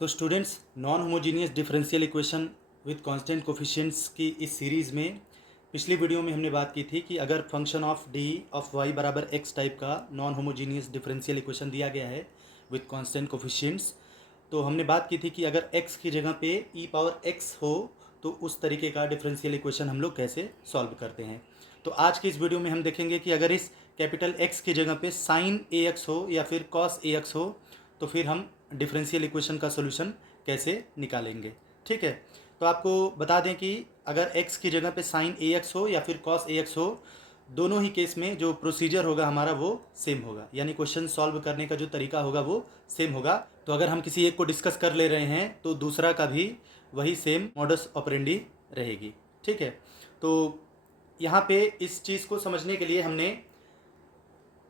तो students, non homogeneous differential equation with constant coefficients की इस सीरीज़ में पिछली वीडियो में हमने बात की थी कि अगर function of D of y बराबर एक्स टाइप का नॉन होमोजीनियस डिफरेंशियल इक्वेशन दिया गया है विद कांस्टेंट कोफिशिएंट्स, तो हमने बात की थी कि अगर x की जगह पे e पावर x हो तो उस तरीके का डिफरेंशियल इक्वेशन हम लोग कैसे सॉल्व करते हैं। तो आज की इस वीडियो में हम देखेंगे कि अगर इस कैपिटल x की जगह पे साइन ए एक्स हो या फिर कॉस ए एक्स हो तो फिर हम डिफरेंशियल इक्वेशन का सोल्यूशन कैसे निकालेंगे। ठीक है, तो आपको बता दें कि अगर x की जगह पे साइन ए एक्स हो या फिर कॉस ए एक्स हो, दोनों ही केस में जो प्रोसीजर होगा हमारा वो सेम होगा, यानी क्वेश्चन सॉल्व करने का जो तरीका होगा वो सेम होगा। तो अगर हम किसी एक को डिस्कस कर ले रहे हैं तो दूसरा का भी वही सेम मॉडस ऑपरेंडी रहेगी। ठीक है, तो यहाँ पे इस चीज़ को समझने के लिए हमने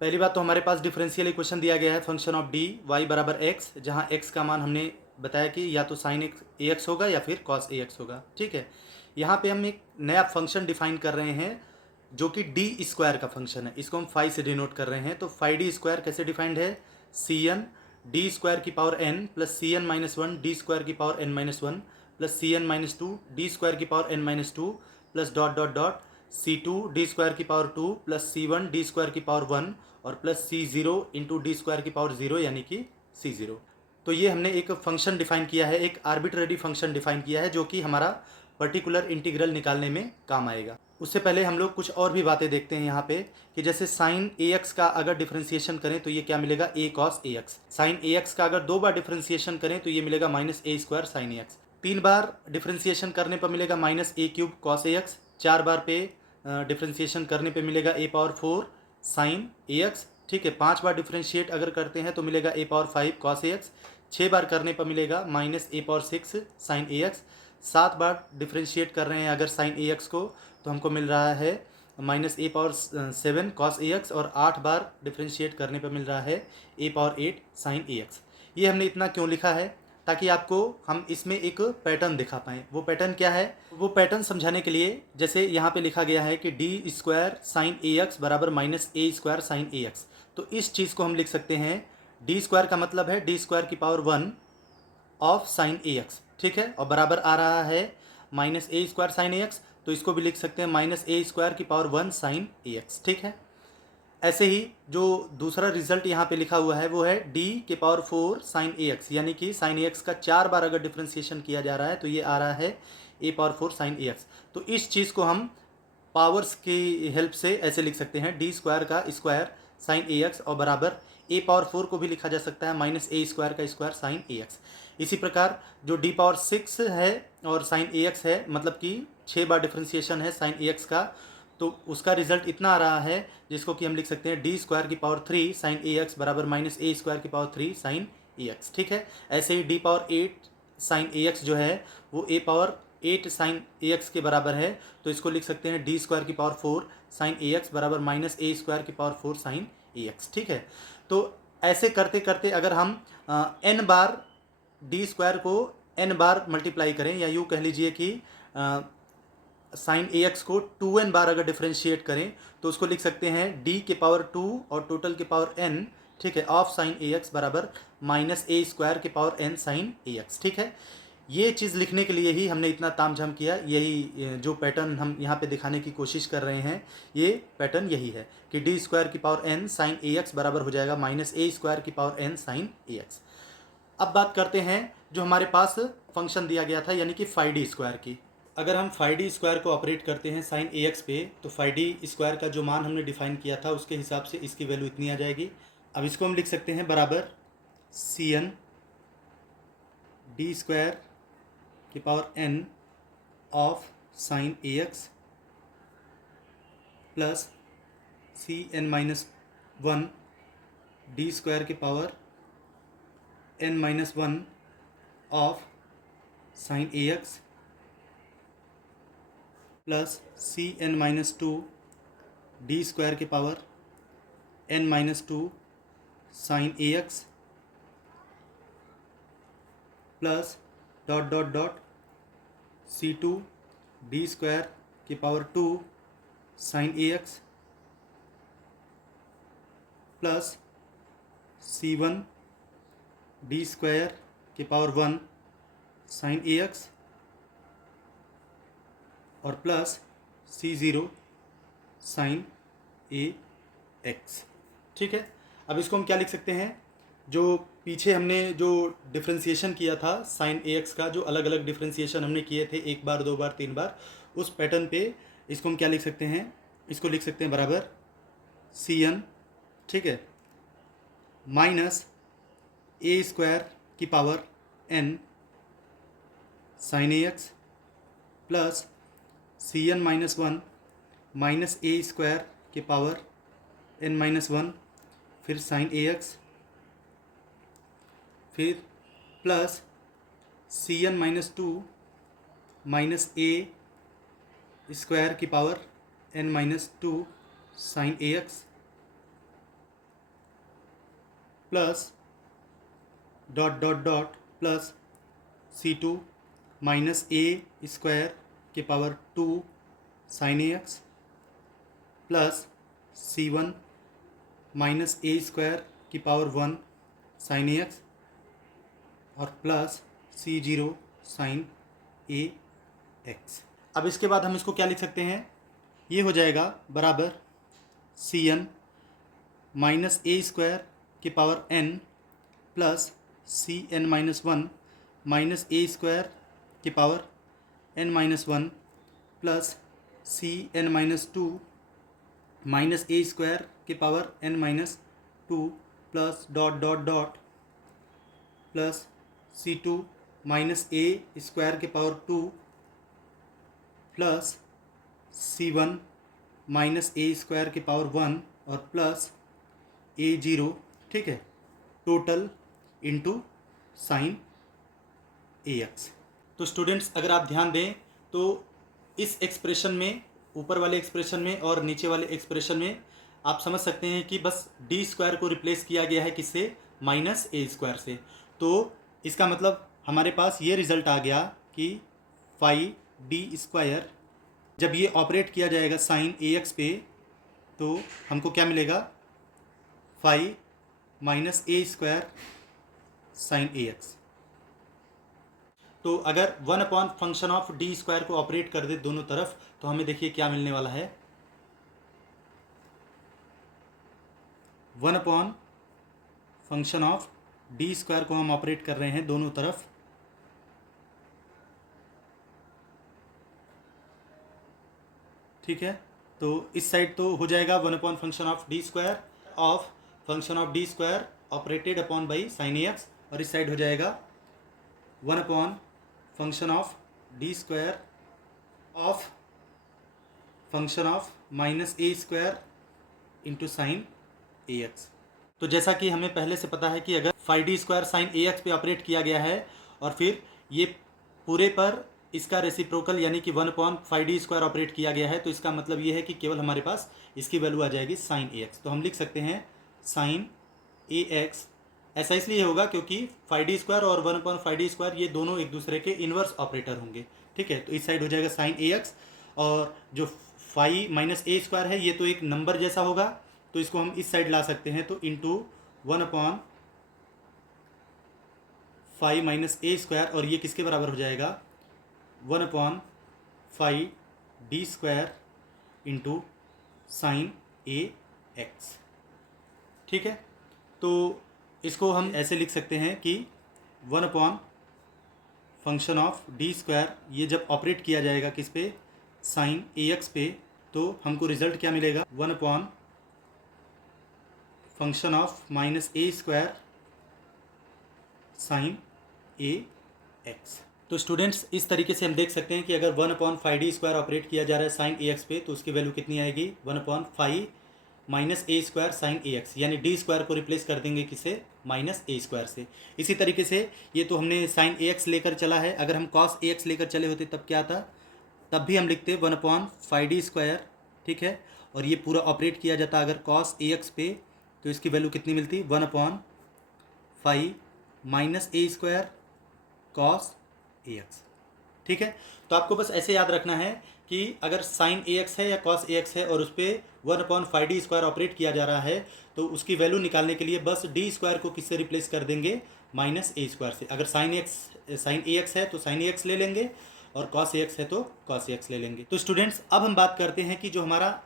पहली बात तो हमारे पास डिफरेंशियल इक्वेशन दिया गया है फंक्शन ऑफ डी वाई बराबर एक्स, जहाँ एक्स का मान हमने बताया कि या तो साइन एक्स ए एक्स होगा या फिर कॉस ए एक्स होगा। ठीक है, यहाँ पे हम एक नया फंक्शन डिफाइन कर रहे हैं जो कि डी स्क्वायर का फंक्शन है, इसको हम फाई से डिनोट कर रहे हैं। तो फाई डी स्क्वायर कैसे डिफाइंड है? सी एन डी स्क्वायर की power n plus C n minus one D square की power n minus one plus C n minus two D square की power n minus two plus dot dot dot C two D square की power two plus C one D square की power one और plus C zero into D square की power zero यानी कि सी zero. तो ये हमने एक फंक्शन डिफाइन किया है, एक आर्बिट्ररी फंक्शन डिफाइन किया है जो कि हमारा पर्टिकुलर इंटीग्रल निकालने में काम आएगा। उससे पहले हम लोग कुछ और भी बातें देखते हैं यहाँ पे कि जैसे साइन ए एक्स का अगर डिफ्रेंसिएशन करें तो ये क्या मिलेगा? ए cos A x. Sign a x का अगर 2 बार डिफ्रेंसिएशन करें तो ये मिलेगा minus a square sine a x. 3 bar differentiation करने पर मिलेगा minus A cube cos A x. 4 बार पे डिफ्रेंसिएशन करने पे मिलेगा ए पावर 4 साइन ए एक्स। ठीक है, 5 बार डिफ्रेंशिएट अगर करते हैं तो मिलेगा ए पावर 5 कॉस ए एक्स। 6 बार करने पर मिलेगा minus A power 6 sign a x. 7 bar differentiate कर रहे हैं अगर साइन ए एक्स को तो हमको मिल रहा है minus A power 7 cos A x, और 8 बार डिफ्रेंशिएट करने पर मिल रहा है ए पावर 8 साइन ए एक्स। ये हमने इतना क्यों लिखा है? ताकि आपको हम इसमें एक पैटर्न दिखा पाएँ। वो पैटर्न क्या है? वो पैटर्न समझाने के लिए जैसे यहाँ पे लिखा गया है कि D square sine a x बराबर minus a square sine a x, तो इस चीज़ को हम लिख सकते हैं डी स्क्वायर का मतलब है डी स्क्वायर की power 1 of sine a x. ठीक है, और बराबर आ रहा है minus a square sine a x, तो इसको भी लिख सकते हैं माइनस ए स्क्वायर की पावर 1 साइन ए एक्स। ठीक है, ऐसे ही जो दूसरा रिजल्ट यहाँ पे लिखा हुआ है वो है डी के पावर 4 साइन ए एक्स, यानी कि साइन ए एक्स का 4 बार अगर डिफ्रेंसिएशन किया जा रहा है तो ये आ रहा है ए पावर 4 साइन ए एक्स। तो इस चीज़ को हम पावर्स की हेल्प से ऐसे लिख सकते हैं डी स्क्वायर का स्क्वायर साइन ए एक्स और बराबर ए पावर 4 को भी लिखा जा सकता है माइनस ए स्क्वायर का स्क्वायर साइन ए एक्स। इसी प्रकार जो डी पावर 6 है और साइन ए एक्स है, मतलब कि 6 बार डिफ्रेंसिएशन है साइन ए एक्स का, तो उसका रिजल्ट इतना आ रहा है जिसको कि हम लिख सकते हैं डी स्क्वायर की पावर 3 साइन ए एक्स बराबर माइनस ए स्क्वायर की पावर 3 साइन ए एक्स। ठीक है, ऐसे ही D power 8 sign a x जो है वो ए पावर 8 साइन ए एक्स के बराबर है, तो इसको लिख सकते हैं डी स्क्वायर की पावर 4 साइन ए एक्स बराबर माइनस ए स्क्वायर की पावर 4 साइन ए एक्स। ठीक है, तो ऐसे करते करते अगर हम एन बार डी स्क्वायर को एन बार मल्टीप्लाई करें, या यूँ कह लीजिए कि साइन ए एक्स को 2n बार अगर डिफ्रेंशिएट करें तो उसको लिख सकते हैं d के पावर 2 और टोटल के पावर n, ठीक है, ऑफ साइन ए एक्स बराबर माइनस ए स्क्वायर के power n sine a x. ठीक है, ये चीज़ लिखने के लिए ही हमने इतना तामझाम किया। यही जो पैटर्न हम यहाँ पे दिखाने की कोशिश कर रहे हैं, ये पैटर्न यही है कि डी स्क्वायर की power n sine a x बराबर हो जाएगा माइनस ए स्क्वायर की power n sine a x. अब बात करते हैं जो हमारे पास फंक्शन दिया गया था यानी कि फाई डी स्क्वायर की। अगर हम फाई डी स्क्वायर को ऑपरेट करते हैं साइन ए एक्स पे तो फाई डी स्क्वायर का जो मान हमने डिफाइन किया था उसके हिसाब से इसकी वैल्यू इतनी आ जाएगी। अब इसको हम लिख सकते हैं बराबर सी एन डी स्क्वायर की power n of sine a x plus C n minus one D square की power n minus one of sine a x plus C n minus two D square की power n minus two sine a x plus dot dot dot C two D square की power 2 sine a x plus C one D square के power 1 sine a x और plus C0 sign a x. ठीक है, अब इसको हम क्या लिख सकते हैं, जो पीछे हमने जो डिफ्रेंसिएशन किया था साइन ए एक्स का, जो अलग अलग डिफ्रेंसिएशन हमने किए थे 1 बार 2 बार 3 बार, उस पैटर्न पे इसको हम क्या लिख सकते हैं, इसको लिख सकते हैं बराबर Cn, ठीक है, माइनस ए स्क्वायर की power n sine a x plus Cn minus 1 minus a square के पावर n माइनस 1 फिर साइन ए एक्स फिर plus Cn minus 2 minus a square की power n minus 2 sine a x plus dot dot dot plus C2 minus a square के power 2 sine a x plus C1 minus a square की power 1 sine a x और plus C0 sign a x. अब इसके बाद हम इसको क्या लिख सकते हैं, ये हो जाएगा बराबर Cn माइनस ए स्क्वायर के power n plus Cn minus 1 minus a square के power n minus 1 plus Cn minus 2 minus a square के power n minus 2 plus dot dot dot plus C2 minus a square के power 2 plus C1 minus a square के power 1 और plus A0, ठीक है, total into sine a x. तो students अगर आप ध्यान दें तो इस एक्सप्रेशन में, ऊपर वाले एक्सप्रेशन में और नीचे वाले एक्सप्रेशन में आप समझ सकते हैं कि बस डी स्क्वायर को रिप्लेस किया गया है किससे, माइनस ए स्क्वायर से। तो इसका मतलब हमारे पास ये रिज़ल्ट आ गया कि फाई डी स्क्वायर जब ये ऑपरेट किया जाएगा साइन ए एक्स पे तो हमको क्या मिलेगा, phi minus a square sine a x. तो अगर 1 upon function of D square को ऑपरेट कर दे दोनों तरफ तो हमें देखिए क्या मिलने वाला है, 1 upon function of D square को हम ऑपरेट कर रहे हैं दोनों तरफ, ठीक है। तो इस साइड तो हो जाएगा 1 upon function of D square of function of D square operated upon by sine a x, और इस साइड हो जाएगा 1 upon function of D square of function of minus a square into sine a x. तो जैसा कि हमें पहले से पता है कि अगर phi D square sine a x पे ऑपरेट किया गया है और फिर ये पूरे पर इसका रेसिप्रोकल यानी कि 1 upon phi D square operate किया गया है, तो इसका मतलब ये है कि केवल हमारे पास इसकी वैल्यू आ जाएगी साइन ए एक्स। तो हम लिख सकते हैं साइन ए एक्स, ऐसा इसलिए होगा क्योंकि फाई डी स्क्वायर और 1 अपॉन फाई डी स्क्वायर ये दोनों एक दूसरे के इन्वर्स ऑपरेटर होंगे, ठीक है। तो इस साइड हो जाएगा साइन ए एक्स, और जो फाई माइनस ए स्क्वायर है ये तो एक नंबर जैसा होगा तो इसको हम इस साइड ला सकते हैं, तो into 1 upon phi minus a square, और ये किसके बराबर हो जाएगा, 1 upon phi D square into sine a x, ठीक है। तो इसको हम ऐसे लिख सकते हैं कि 1 upon function of D square ये जब ऑपरेट किया जाएगा किस पे, साइन ए एक्स पे, तो हमको रिजल्ट क्या मिलेगा, 1 upon function of minus a square sine a x. तो स्टूडेंट्स इस तरीके से हम देख सकते हैं कि अगर 1 upon phi D square operate किया जा रहा है साइन ए एक्स पे तो उसकी वैल्यू कितनी आएगी, 1 upon phi minus a square sine a x, यानी डी स्क्वायर को रिप्लेस कर देंगे किससे, माइनस ए स्क्वायर से। इसी तरीके से ये तो हमने साइन ए एक्स लेकर चला है, अगर हम कॉस ए एक्स लेकर चले होते तब क्या था, तब भी हम लिखते 1 अपॉन फाई डी स्क्वायर, ठीक है, और ये पूरा ऑपरेट किया जाता अगर कॉस ए एक्स पे तो इसकी वैल्यू कितनी मिलती, 1 upon phi minus a square cos A x, ठीक है। तो आपको बस ऐसे याद रखना है कि अगर साइन ए एक्स है या कॉस ए एक्स है और उस पर 1 upon phi D square operate किया जा रहा है तो उसकी वैल्यू निकालने के लिए बस डी स्क्वायर को किससे रिप्लेस कर देंगे, माइनस ए स्क्वायर से। अगर साइन ए एक्स है तो साइन ए एक्स ले लेंगे, और कॉस ए एक्स है तो कॉस ए एक्स ले लेंगे। तो स्टूडेंट्स अब हम बात करते हैं कि जो हमारा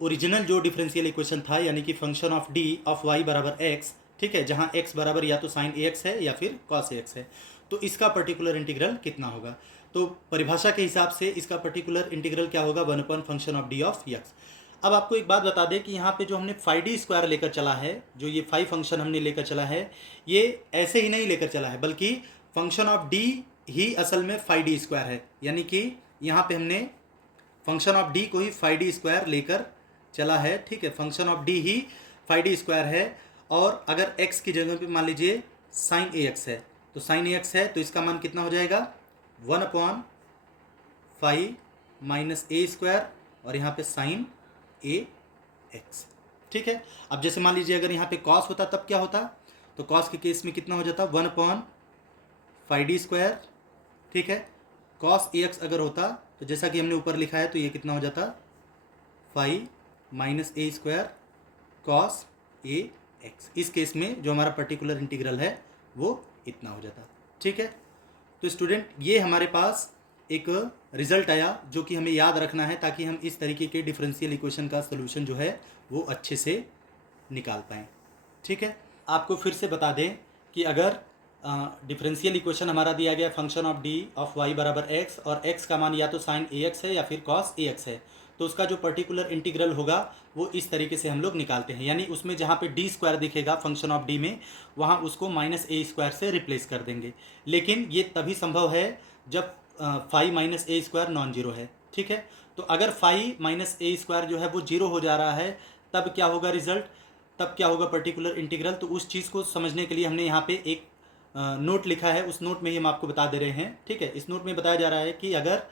ओरिजिनल जो डिफरेंशियल इक्वेशन था, यानी कि function of D of y बराबर एक्स, ठीक है, जहाँ एक्स बराबर या तो साइन ए एक्स है या फिर कॉस ए एक्स है, तो इसका पर्टिकुलर इंटीग्रल कितना होगा। तो परिभाषा के हिसाब से इसका पर्टिकुलर इंटीग्रल क्या होगा, 1 function of D of x. अब आपको एक बात बता दें कि यहाँ पे जो हमने फाइव डी स्क्वायर लेकर चला है, जो ये फाइव फंक्शन हमने लेकर चला है, ये ऐसे ही नहीं लेकर चला है, बल्कि फंक्शन ऑफ डी ही असल में फाइव डी स्क्वायर है। यानी कि यहाँ पे हमने फंक्शन ऑफ डी को ही फाइव डी स्क्वायर लेकर चला है, ठीक है, function of D he five D square है। और अगर एक्स की जगह पे मान लीजिए साइन ए एक्स है, तो साइन ए एक्स है तो इसका मान कितना हो जाएगा, 1/5 माइनस ए स्क्वायर, और यहाँ पे साइन ए एक्स, ठीक है। अब जैसे मान लीजिए अगर यहाँ पे कॉस होता तब क्या होता, तो कॉस के केस में कितना हो जाता, 1/5 डी स्क्वायर, ठीक है। कॉस ए एक्स अगर होता तो जैसा कि हमने ऊपर लिखा है, तो ये कितना हो जाता, 5 minus a square cos A x. इस केस में जो हमारा पर्टिकुलर इंटीग्रल है वो इतना हो जाता, ठीक है। तो स्टूडेंट ये हमारे पास एक रिजल्ट आया जो कि हमें याद रखना है, ताकि हम इस तरीके के डिफरेंशियल इक्वेशन का सलूशन जो है वो अच्छे से निकाल पाएँ, ठीक है। आपको फिर से बता दें कि अगर डिफरेंशियल इक्वेशन हमारा दिया गया function of D of y बराबर एक्स, और एक्स का मान या तो साइन ए एक्स है या फिर कॉस ए एक्स है, तो उसका जो पर्टिकुलर इंटीग्रल होगा वो इस तरीके से हम लोग निकालते हैं। यानी उसमें जहाँ पे डी स्क्वायर दिखेगा फंक्शन ऑफ डी में, वहाँ उसको माइनस ए स्क्वायर से रिप्लेस कर देंगे। लेकिन ये तभी संभव है जब five minus a square non zero है, ठीक है। तो अगर फाइव माइनस ए स्क्वायर जो है वो जीरो हो जा रहा है, तब क्या होगा रिजल्ट, तब क्या होगा पर्टिकुलर इंटीग्रल। तो उस चीज़ को समझने के लिए हमने यहाँ पे एक नोट लिखा है, उस नोट में ही हम आपको बता दे रहे हैं, ठीक है। इस नोट में बताया जा रहा है कि अगर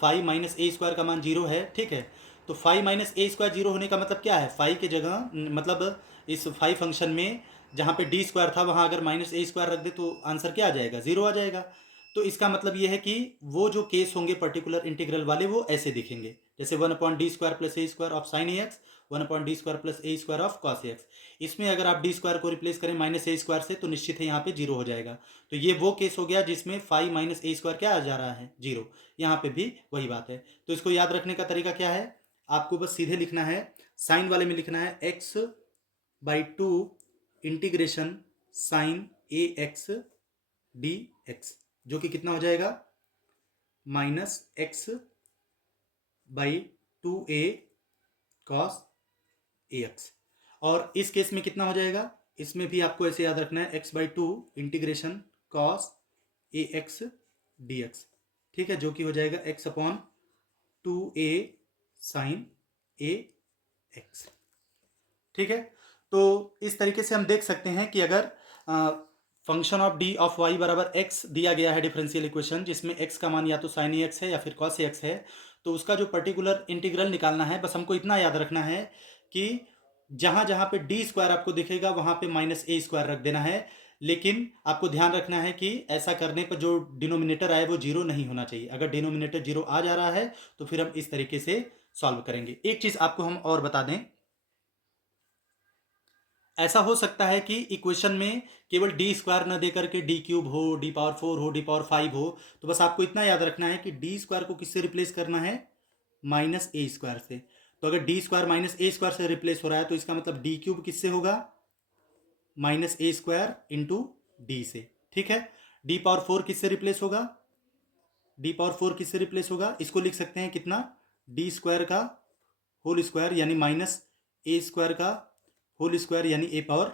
5 - a² का मान जीरो है, ठीक है, तो 5 - a² जीरो होने का मतलब क्या है, 5 की जगह मतलब इस 5 फंक्शन में जहाँ पे d² था वहाँ अगर -a² रख दे तो आंसर क्या आ जाएगा, ज़ीरो आ जाएगा। तो इसका मतलब ये है कि वो जो केस होंगे पर्टिकुलर इंटीग्रल वाले वो ऐसे दिखेंगे, जैसे 1/d² + a² of sine a x, 1/d² + a² of cos A x. इसमें अगर आप d² को रिप्लेस करें -a² से, तो निश्चित है यहाँ पे जीरो हो जाएगा। तो ये वो केस हो गया जिसमें 5 - a² क्या आ जा रहा है, जीरो। यहाँ पे भी वही बात है। तो इसको याद रखने का तरीका क्या है, आपको बस सीधे लिखना है, साइन वाले में लिखना है x/2 integration sign a x D x, जो कि कितना हो जाएगा, -x/2a cos ax। और इस केस में कितना हो जाएगा, इसमें भी आपको ऐसे याद रखना है, x/2 integration cos ax dx, ठीक है, जो कि हो जाएगा x/2a sin ax, ठीक है। तो इस तरीके से हम देख सकते हैं कि अगर function of D of y बराबर एक्स दिया गया है डिफरेंशियल इक्वेशन, जिसमें एक्स का मान या तो साइन ए एक्स है या फिर कॉस ए एक्स है, तो उसका जो पर्टिकुलर इंटीग्रल निकालना है, बस हमको इतना याद रखना है कि जहाँ जहाँ पे d² आपको दिखेगा वहाँ पे -a² रख देना है। लेकिन आपको ध्यान रखना है कि ऐसा करने पर जो डिनोमिनेटर आए वो जीरो नहीं होना चाहिए। अगर डिनोमिनेटर जीरो आ जा रहा है तो फिर हम इस तरीके से सॉल्व करेंगे। एक चीज़ आपको हम और बता दें, ऐसा हो सकता है कि इक्वेशन में केवल d² न दे करके d³ हो, d⁴ हो, d⁵ हो, तो बस आपको इतना याद रखना है कि d² को किससे रिप्लेस करना है, -a² से। तो अगर d² -a² से रिप्लेस हो रहा है तो इसका मतलब d³ किससे होगा, -a² इंटू d से, ठीक है। d⁴ किससे रिप्लेस होगा, d⁴ किससे रिप्लेस होगा, इसको लिख सकते हैं कितना, d² का होल स्क्वायर यानी -a² का होल स्क्वायर यानी a⁴।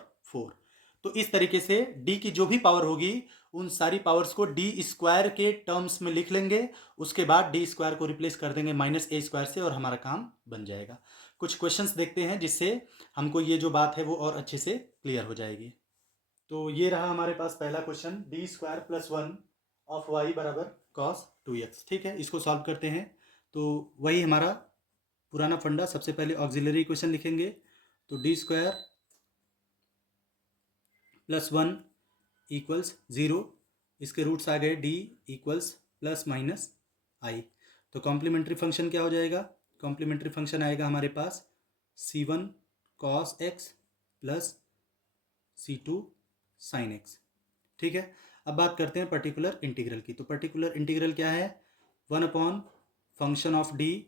तो इस तरीके से d की जो भी पावर होगी उन सारी पावर्स को d² के टर्म्स में लिख लेंगे, उसके बाद d² को रिप्लेस कर देंगे -a² से, और हमारा काम बन जाएगा। कुछ क्वेश्चंस देखते हैं जिससे हमको ये जो बात है वो और अच्छे से क्लियर हो जाएगी। तो ये रहा हमारे पास पहला क्वेश्चन, d² + 1 ऑफ y बराबर cos 2x, ठीक है। इसको सॉल्व करते हैं। तो वही हमारा पुराना फंडा, सबसे पहले ऑक्सिलरी इक्वेशन लिखेंगे, तो d² + 1 = 0, इसके रूट्स आ गए d = ±i। तो कॉम्प्लीमेंट्री फंक्शन क्या हो जाएगा, कॉम्प्लीमेंट्री फंक्शन आएगा हमारे पास c1 cos x + c2 sin x, ठीक है, अब बात करते हैं पर्टिकुलर इंटीग्रल की। तो पर्टिकुलर इंटीग्रल क्या है? 1 function of D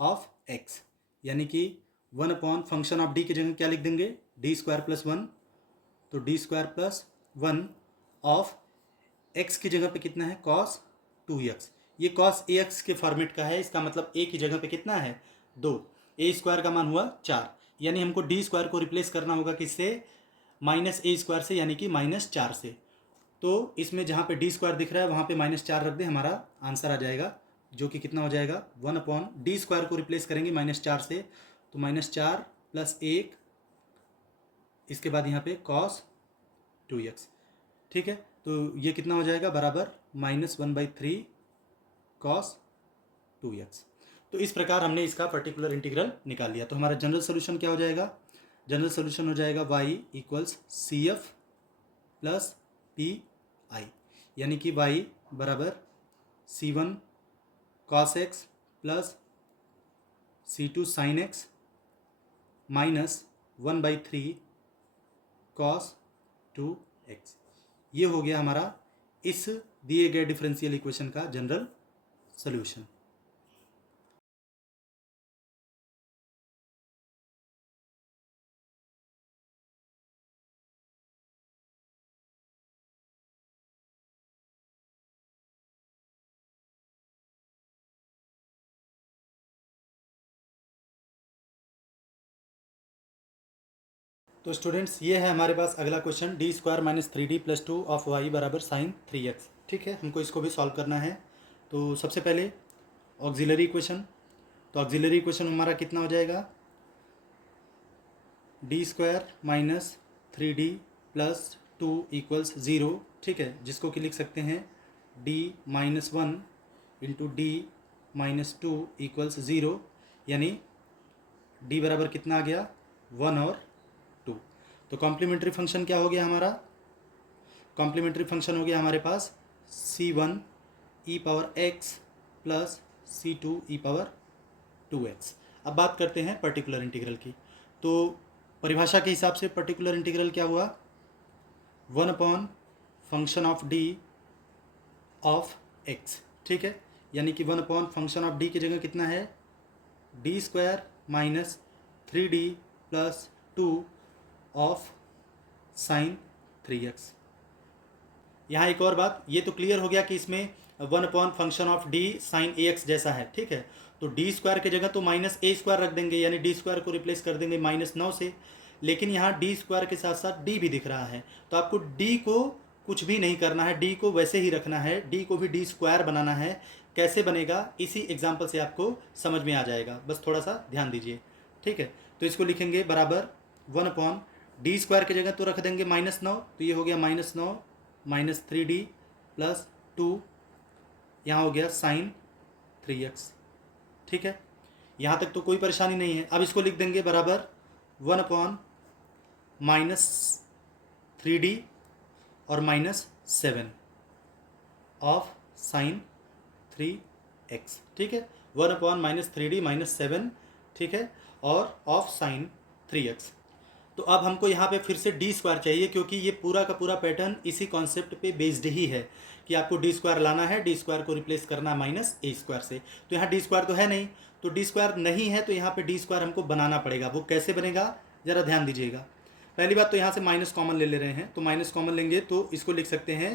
of x, यानी कि 1 फंक्शन ऑफ डी की जगह क्या लिख देंगे? d² + 1। तो d² + 1 ऑफ एक्स की जगह पे कितना है? cos 2x। ये cos ax के फॉर्मेट का है, इसका मतलब a की जगह पे कितना है? 2। a² का मान हुआ 4, यानी हमको d² को रिप्लेस करना होगा किससे? -a² से, यानी कि -4 से। तो इसमें जहाँ पे d² दिख रहा है वहाँ पे -4 रख दें, हमारा आंसर आ जाएगा, जो कि कितना हो जाएगा? 1/d² को रिप्लेस करेंगे -4 से, तो -4 + 1, इसके बाद यहाँ पे cos 2x। ठीक है, तो ये कितना हो जाएगा? बराबर -1/3 cos 2x। तो इस प्रकार हमने इसका पर्टिकुलर इंटीग्रल निकाल लिया। तो हमारा जनरल सोल्यूशन क्या हो जाएगा? जनरल सोल्यूशन हो जाएगा y = CF + PI, यानी कि y बराबर C1 cos x + C2 sin x -1/3 cos 2x। ये हो गया हमारा इस दिए गए डिफरेंशियल इक्वेशन का जनरल सोल्यूशन। तो स्टूडेंट्स, ये है हमारे पास अगला question, d² - 3d + 2 of y बराबर sin 3x। ठीक है, हमको इसको भी सॉल्व करना है। तो सबसे पहले ऑक्सिलरी इक्वेशन, तो ऑक्सिलरी इक्वेशन हमारा कितना हो जाएगा? d² - 3d + 2 = 0। ठीक है, जिसको कि लिख सकते हैं d - 1 × d - 2 = 0, यानी d बराबर कितना आ गया? 1 और 2। तो कॉम्प्लीमेंट्री फंक्शन क्या हो गया हमारा? कॉम्प्लीमेंट्री फंक्शन हो गया हमारे पास C1 e⁻x + C2 e⁻2x। अब बात करते हैं पर्टिकुलर इंटीग्रल की। तो परिभाषा के हिसाब से पर्टिकुलर इंटीग्रल क्या हुआ? 1 function of D of x. ठीक है, यानी कि 1 फंक्शन ऑफ डी की जगह कितना है? d² - 3d + 2 of sin 3x। यहाँ एक और बात, ये तो क्लियर हो गया कि इसमें 1 function of D sine ax जैसा है। ठीक है, तो d² की जगह तो -a² रख देंगे, यानी d² को रिप्लेस कर देंगे -9 से। लेकिन यहाँ d² के साथ साथ d भी दिख रहा है, तो आपको d को कुछ भी नहीं करना है, d को वैसे ही रखना है, d को भी d² बनाना है। कैसे बनेगा, इसी एग्जाम्पल से आपको समझ में आ जाएगा, बस थोड़ा सा ध्यान दीजिए। ठीक है, तो इसको लिखेंगे बराबर 1/d² की जगह तो रख देंगे -9, तो ये हो गया -9 - 3d + 2, यहाँ हो गया sin 3x। ठीक है, यहाँ तक तो कोई परेशानी नहीं है। अब इसको लिख देंगे बराबर 1 -3d और -7 ऑफ sin 3x। ठीक है, 1 -3d -7, ठीक है, और ऑफ sin 3x। तो अब हमको यहाँ पे फिर से d² चाहिए, क्योंकि ये पूरा का पूरा पैटर्न इसी कॉन्सेप्ट पे बेस्ड ही है कि आपको d² लाना है, d² को रिप्लेस करना है -a² से। तो यहाँ d² तो है नहीं, तो d² नहीं है, तो यहाँ पे d² हमको बनाना पड़ेगा। वो कैसे बनेगा, ज़रा ध्यान दीजिएगा। पहली बात तो यहाँ से माइनस कॉमन ले रहे हैं, तो माइनस कॉमन लेंगे तो इसको लिख सकते हैं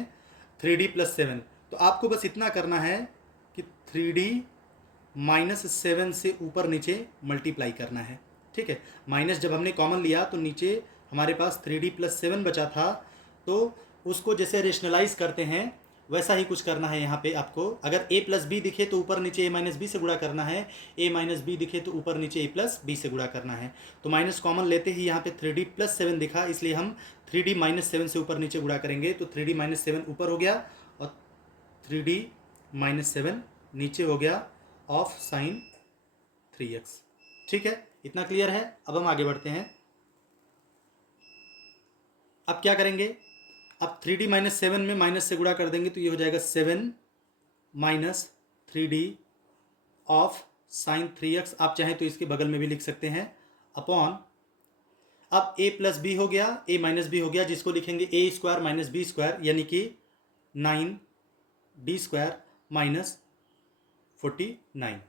3d + 7। तो आपको बस इतना करना है कि 3d -7 से ऊपर नीचे मल्टीप्लाई करना है। ठीक है, माइनस जब हमने कॉमन लिया तो नीचे हमारे पास 3d + 7 बचा था, तो उसको जैसे रेशनलाइज करते हैं वैसा ही कुछ करना है। यहाँ पे आपको अगर a + b दिखे तो ऊपर नीचे a - b से गुणा करना है, a - b दिखे तो ऊपर नीचे a + b से गुणा करना है। तो माइनस कॉमन लेते ही यहाँ पे 3d + 7 दिखा, इसलिए हम 3d - 7 से ऊपर नीचे गुणा करेंगे, तो 3d - 7 ऊपर हो गया और 3d - 7 नीचे हो गया ऑफ sin 3x। ठीक है, इतना क्लियर है। अब हम आगे बढ़ते हैं। अब क्या करेंगे, अब 3d - 7 में माइनस से गुणा कर देंगे, तो ये हो जाएगा 7 - 3d ऑफ sin 3x। आप चाहें तो इसके बगल में भी लिख सकते हैं, अपॉन अब a प्लस बी हो गया, a माइनस बी हो गया, जिसको लिखेंगे ए स्क्वायर माइनस बी स्क्वायर, यानी कि 9d स्क्वायर माइनस 49।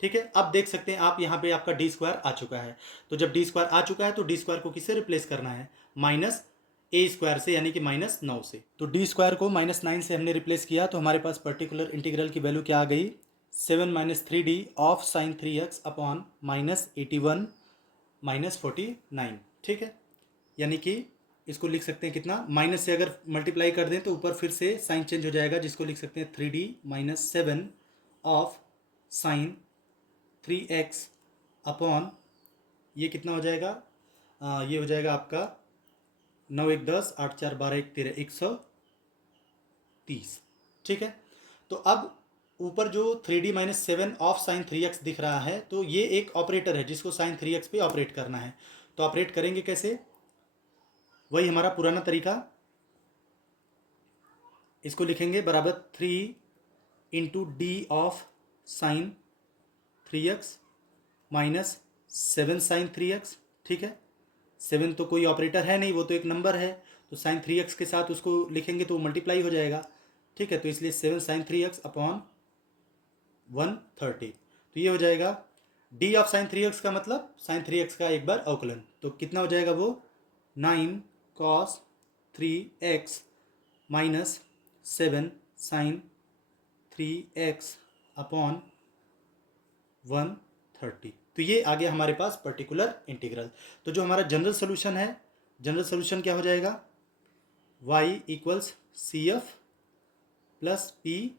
ठीक है, अब देख सकते हैं आप यहाँ पे आपका डी स्क्वायर आ चुका है। तो जब डी स्क्वायर आ चुका है तो डी स्क्वायर को किससे रिप्लेस करना है? माइनस ए स्क्वायर से, यानी कि -9 से। तो डी स्क्वायर को -9 से हमने रिप्लेस किया तो हमारे पास पर्टिकुलर इंटीग्रल की वैल्यू क्या आ गई? 7 - 3d of sine 3x upon -81 -49। ठीक है, यानी कि इसको लिख सकते हैं कितना, माइनस से अगर मल्टीप्लाई कर दें तो ऊपर फिर से साइन चेंज हो जाएगा, जिसको लिख सकते हैं 3d - 7 of sine 3x upon, ये कितना हो जाएगा? ये हो जाएगा आपका 9 1 10 8 4 12 1 13 130। ठीक है, तो अब ऊपर जो 3d - 7 ऑफ साइन 3x दिख रहा है, तो ये एक ऑपरेटर है जिसको साइन 3x पे ऑपरेट करना है। तो ऑपरेट करेंगे कैसे? वही हमारा पुराना तरीका, इसको लिखेंगे बराबर 3 into D of sine 3x minus 7 sine 3x। ठीक है, 7 तो कोई ऑपरेटर है नहीं, वो तो एक नंबर है, तो साइन 3x के साथ उसको लिखेंगे तो मल्टीप्लाई हो जाएगा। ठीक है, तो इसलिए 7 साइन 3x अपॉन 130। तो ये हो जाएगा डी ऑफ साइन 3x का मतलब साइन 3x का एक बार अवकलन। तो कितना हो जाएगा वो? 9 cos 3x minus 7 sine 3x upon 130। तो ये आ गया हमारे पास पर्टिकुलर इंटीग्रल। तो जो हमारा जनरल सोल्यूशन है, जनरल सोल्यूशन क्या हो जाएगा? y equals C F plus P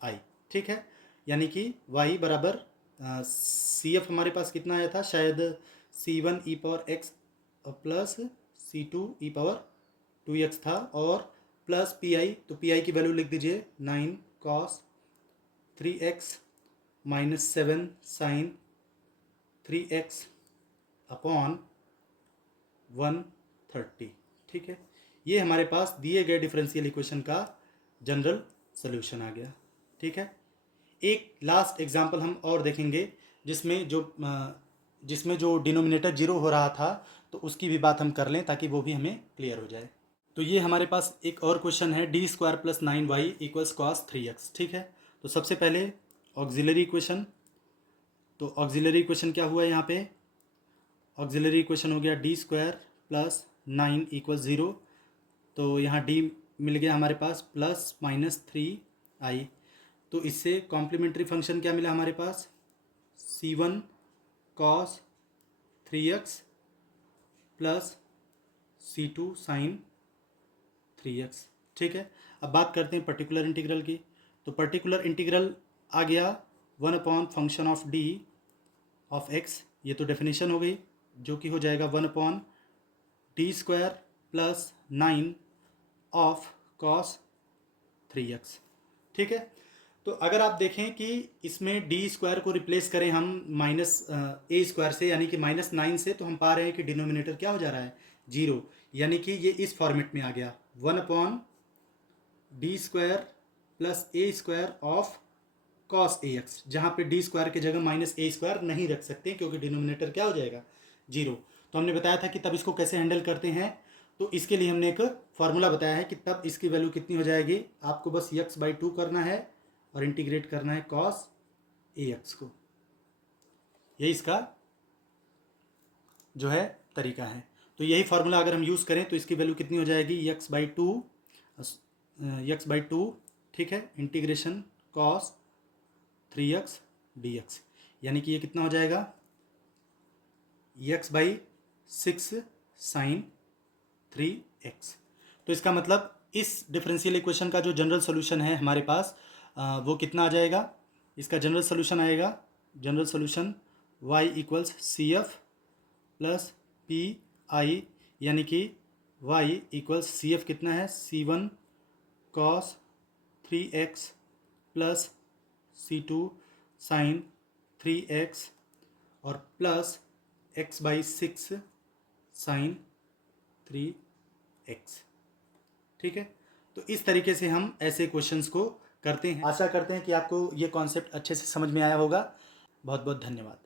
I. ठीक है, यानी कि y बराबर सी एफ हमारे पास कितना आया था, शायद c1 ई पावर एक्स प्लस c2 ई पावर 2x था, और प्लस पी आई, तो पी आई की वैल्यू लिख दीजिए 9 cos 3x minus 7 sine 3x upon 130। ठीक है, ये हमारे पास दिए गए डिफरेंशियल इक्वेशन का जनरल सोल्यूशन आ गया। ठीक है, एक लास्ट एग्जांपल हम और देखेंगे जिसमें जो डिनोमिनेटर जीरो हो रहा था, तो उसकी भी बात हम कर लें ताकि वो भी हमें क्लियर हो जाए। तो ये हमारे पास एक और क्वेश्चन है, D square plus 9y equals cos 3x। ठीक है, तो सबसे पहले ऑक्सिलरी इक्वेशन, तो ऑक्सिलरी इक्वेशन क्या हुआ यहाँ पे? ऑक्सिलरी इक्वेशन हो गया डी स्क्वायर प्लस 9 इक्वल 0। तो यहाँ डी मिल गया हमारे पास प्लस -3i। तो इससे कॉम्प्लीमेंट्री फंक्शन क्या मिला हमारे पास? c1 cos 3x plus c2 sign 3x। ठीक है, अब बात करते हैं पर्टिकुलर इंटीग्रल की। तो पर्टिकुलर इंटीग्रल आ गया 1 upon function of D of x, ये तो डेफिनेशन हो गई, जो कि हो जाएगा 1 upon D square plus 9 of cos 3x। ठीक है, तो अगर आप देखें कि इसमें डी स्क्वायर को रिप्लेस करें हम माइनस ए स्क्वायर से, यानी कि -9 से, तो हम पा रहे हैं कि डिनोमिनेटर क्या हो जा रहा है? 0, यानी कि ये इस फॉर्मेट में आ गया 1 upon D square plus A square of cos A x, जहाँ पे डी स्क्वायर की जगह -a स्क्वायर नहीं रख सकते क्योंकि डिनोमिनेटर क्या हो जाएगा? 0। तो हमने बताया था कि तब इसको कैसे हैंडल करते हैं, तो इसके लिए हमने एक फार्मूला बताया है कि तब इसकी वैल्यू कितनी हो जाएगी। आपको बस x/2 करना है और इंटीग्रेट करना है cos ax को, यही इसका जो है तरीका है। तो यही फार्मूला अगर हम यूज़ करें तो इसकी वैल्यू कितनी हो जाएगी? x/2। ठीक है, इंटीग्रेशन cos 3x dx, यानी कि ये कितना हो जाएगा? x/6 sign 3x। तो इसका मतलब इस डिफरेंशियल इक्वेशन का जो जनरल सोल्यूशन है हमारे पास, वो कितना आ जाएगा? इसका जनरल सोल्यूशन आएगा, general solution y equals C F plus P I, यानी कि y इक्वल्स सी एफ कितना है? c1 cos 3x plus c2 sign 3x और प्लस x/6 साइन 3x। ठीक है, तो इस तरीके से हम ऐसे क्वेश्चंस को करते हैं। आशा करते हैं कि आपको ये कॉन्सेप्ट अच्छे से समझ में आया होगा। बहुत बहुत धन्यवाद।